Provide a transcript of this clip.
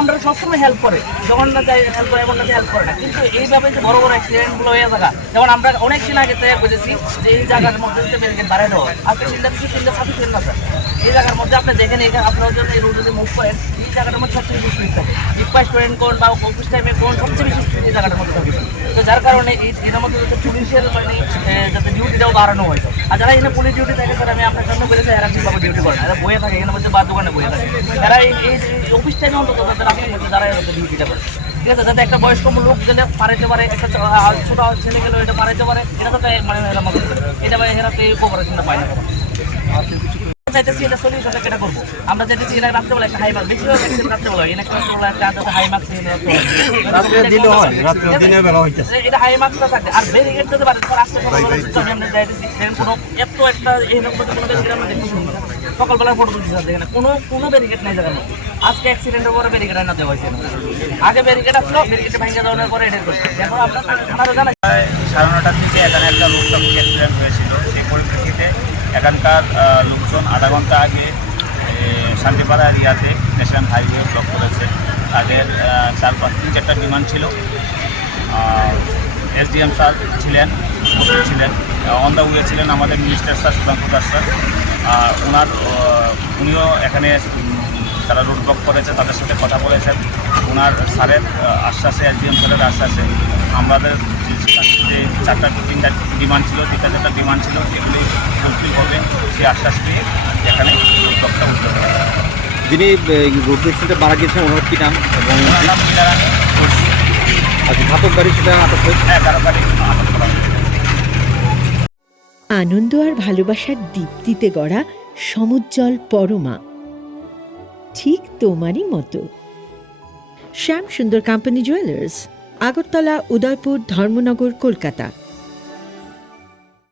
আমরা সবসময় হেল্প করে যখন না যাই হেল্প করে, এমন না হেল্প করে না, কিন্তু এইভাবে যে বড় বড় অ্যাক্সিডেন্ট গুলো হয়ে থাকা, যেমন আমরা অনেকদিন আগে বুঝেছি যে এই জায়গার মধ্যে ব্যারিকেড বাড়াই দেওয়া, আজকে চিন্তা কিছু চিন্তা সাফিসিয়েন্ট আছে। এই জায়গার মধ্যে আপনি দেখেন, এখানে আপনারা যদি এই রোড যদি মুভ করেন, এই জায়গাটার মধ্যে সবচেয়ে বেশি স্পিড থাকে। রিকোয়েস্ট করেন কোন বা অফিস টাইমে কোন সবচেয়ে বেশি স্পিড এই জায়গাটার মধ্যে থাকে। তো যার কারণে এটার মধ্যে যাতে পুলিশের মানে যাতে ডিউটিটাও বাড়ানো হয়েছে। আর যারা এখানে পুলিশ ডিউটি থাকে, স্যার আমি আপনার জন্য বলেছি, এরা ঠিকভাবে ডিউটি করে না, এরা বয়ে থাকে এখানে মধ্যে বা দোকানে বয়ে থাকে। এরা এই অফিস টাইমে অন্তত তাদের আপনার মধ্যে যারা ডিউটিটা করে, ঠিক আছে, যাতে একটা বয়স্ক লোক গেলে পারাইতে পারে, একটা ছোট ছেলে গেলে এটা পারাইতে পারে, এটা যাতে মানে এটা এরা তো এই কোপারেশনটা পায় না। চাইতেছি এটা সলিউশনটা কেটা করবো আমরা, চাইতেছি এটা রাত্রেবেলা একটা হাই মার্ক, বেশিরভাগ রাত্রেবেলা হয়, একটা হাই মার্ক এটা হাই মার্কটা থাকে। আর ব্যারিকেড যদি বাড়ে আজকে আমরা চাইতেছি কোনো এত একটা এইরকম কোনো ব্যারিকেড আমরা দেখতে শুনি না। সকালবেলা ফটো তুলতে চাচ্ছে এখানে কোনো ব্যারিকেড নাই জায়গার মধ্যে। আজকে অ্যাক্সিডেন্টের পরে ব্যারিকেড না দেওয়া হয়েছে, আগে ব্যারিকেড আসলো, ব্যারিকেড ভাঙিয়ে দেওয়ার পরে এটা করছে। এখন আপনারা জানেন 9:30টার দিকে এখানে একটা রোড অ্যাক্সিডেন্ট হয়েছিল। সেই পরিপ্রেক্ষিতে এখানকার লোকজন আধা ঘন্টা আগে শান্তিপাড়া এরিয়াতে ন্যাশনাল হাইওয়ে ব্লক করেছে। তাদের 4-5-3-4টা ডিমান্ড ছিল। এসডিএম স্যার ছিলেন, উপস্থিত ছিলেন, অন দ্য ওয়ে ছিলেন আমাদের minister sir Sudhanshu Das sir. উনিও এখানে যারা রোড ব্লক করেছে তাদের সাথে কথা বলেছেন। ওনার স্যারের আশ্বাসে, এসডিএম স্যারের আশ্বাসে আমাদের যে 4-3টা ডিমান্ড ছিল, 3-4টা ডিমান্ড ছিল, সেগুলি ফুলফিল হবে সেই আশ্বাস পেয়ে এখানে রোড ব্লকটা উঠতে হবে। যিনি রোড অ্যাক্সিডেন্টে মারা গেছেন ওনার কী নাম এবং ঘাতক গাড়ি সেটা আটক হয়েছে? হ্যাঁ, ঘাতক গাড়ি আটক করা হয়েছে। আনন্দ আর ভালোবাসার দীপ্তিতে গড়া সমুজ্জ্বল পরমা, ঠিক তোমারই মতো। শ্যাম সুন্দর কোম্পানি জুয়েলার্স, আগরতলা, উদয়পুর, ধর্মনগর, কলকাতা।